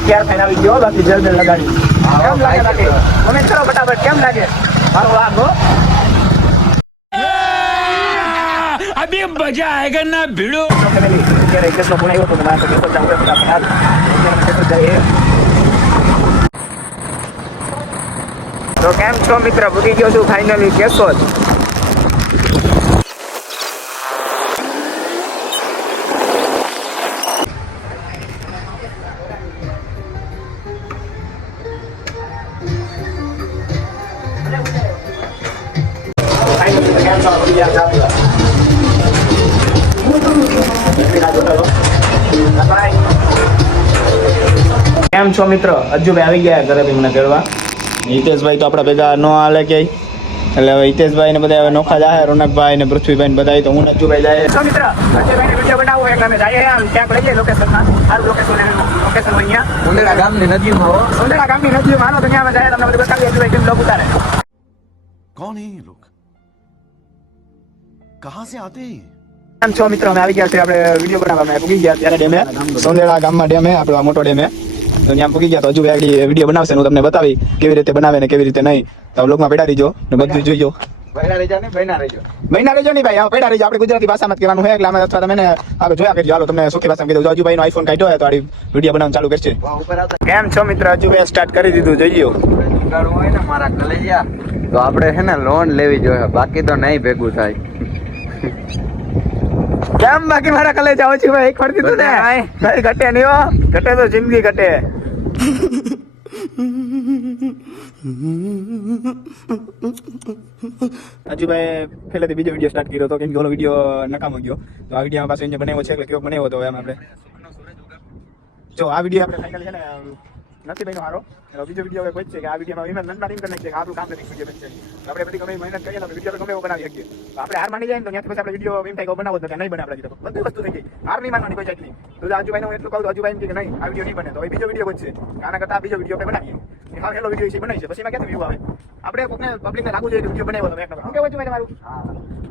ક્યારે ફાઈનલ ગયો બાકી જલ્દી લગાડી કેમ લાગે બાકી કોમેન્ટ કરો ફટાફટ કેમ લાગે મારો વાગો अभी मजा आएगा ना भिड़ो અત્યારે કેસનો ફોન આવ્યો તો મારે તો જાવ તો કેમ છો મિત્ર ભૂલી ગયો છું ફાઇનલી કેશોદ કેમ છો મિત્ર અજુભાઈ આવી ગયા ઘરેથી મને તેડવા હિતેશભાઈ તો આપણા ભેગા ન હાલે કે એટલે હવે હિતેશભાઈ ને બધા હવે નોખા જાય રોનકભાઈ ને પૃથ્વીભાઈ ને બધા તો હું અજુભાઈ જાય તો મિત્ર અજુભાઈ વિડિયો બનાવો એટલે અમે જઈએ આમ ક્યાંક લઈએ લોકેશનમાં સારું લોકેશન અહીંયા સોંદરા ગામની નજીકમાં સોંદરા ગામની નજીકમાં હાલો તો ત્યાં અમે જાય તમને બધું બતાવીએ અજુભાઈ કેમ લોક ઉતારે कौन है ये लोग कहाँ से आते हैं કેમ છો મિત્રો અમે આવી ગયા છે આપણે વિડીયો બનાવવા અમે પૂગી ગયા ત્યારે ડેમે સોંદેડા ગામમાં ડેમે આપણો મોટો ડેમે તો ત્યાં પૂગી ગયા તો હજુ આગળ વિડીયો બનાવશે હું તમને બતાવી કેવી રીતે બનાવે ને કેવી રીતે નહીં તો વ્લોગમાં પેડા રહીજો ને બધું જોઈજો બૈના રહેજો નહીં ભાઈ હા પેડા રહીજો આપણે ગુજરાતી ભાષામાં જ કહેવાનું હોય એટલે અમે અથવા તમે આગળ જોયા કરજો હાલો તમને સુખી ભાષામાં કીધું હજુભાઈ નો આઈફોન કાઢ્યો હોય તો આડી વિડીયો બનાવવાનું ચાલુ કરશે કેમ છો મિત્ર હજુભાઈ સ્ટાર્ટ કરી દીધું જોઈજો હોય ને મારા કલેજા તો આપણે છે ને લોન લેવી જોઈએ બાકી તો નહીં ભેગું થાય કેમ બાકી મારા કલેજા ઓછી ભાઈ એક વાર દીધું ને ભાઈ ઘટે નહીં હો ઘટે તો જિંદગી ઘટે હજુભાઈ પહેલેથી બીજો વિડીયો સ્ટાર્ટ કર્યો હતો કેમ કે ઓલો વિડીયો નકામો ગયો તો આ વિડીયો પાસે બનાવ્યો છે એટલે કેવો બનાવ્યો હતો એમ આપણે જો આ વિડીયો આપણે ફાઇનલ છે ને નથી ભાઈનો હારો બીજો વિડીયો કોઈ છે કે આ વિડીયોમાં ઇમેજ નંબર કરી નાખીએ કે આપણું કામ નથી વિડીયો બનશે આપણે બધી ગમે મહેનત કરીએ તો વિડીયો ગમે એવો બનાવી શકીએ તો આપણે હાર માની જાય ને તો ત્યાંથી પછી આપણે વિડીયો એમ થાય કે બનાવો તો નહીં બને આપણે કીધું બધી વસ્તુ થઈ ગઈ હાર નહીં માનવાની કોઈ જાતની તો આજુભાઈને હું એટલું કહું તો આજુભાઈ એમ કે નહીં આ વિડીયો નહીં બને તો બીજો વિડીયો બનશે આના કરતાં આ બીજો વિડીયો આપણે બનાવીએ હા હેલો વિડીયો છે બનાવી છે પછી એમાં ક્યાંથી વ્યૂ આવે આપણે કોઈને પબ્લિકને લાગવું જોઈએ વિડીયો બનાવ્યો તો એક શું કહેવાય છે મારું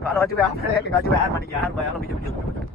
હાલો આજુભાઈ આપણે કે આજુભાઈ હાર માની ગયા હાર ભાઈ હાલો બીજો વિડીયો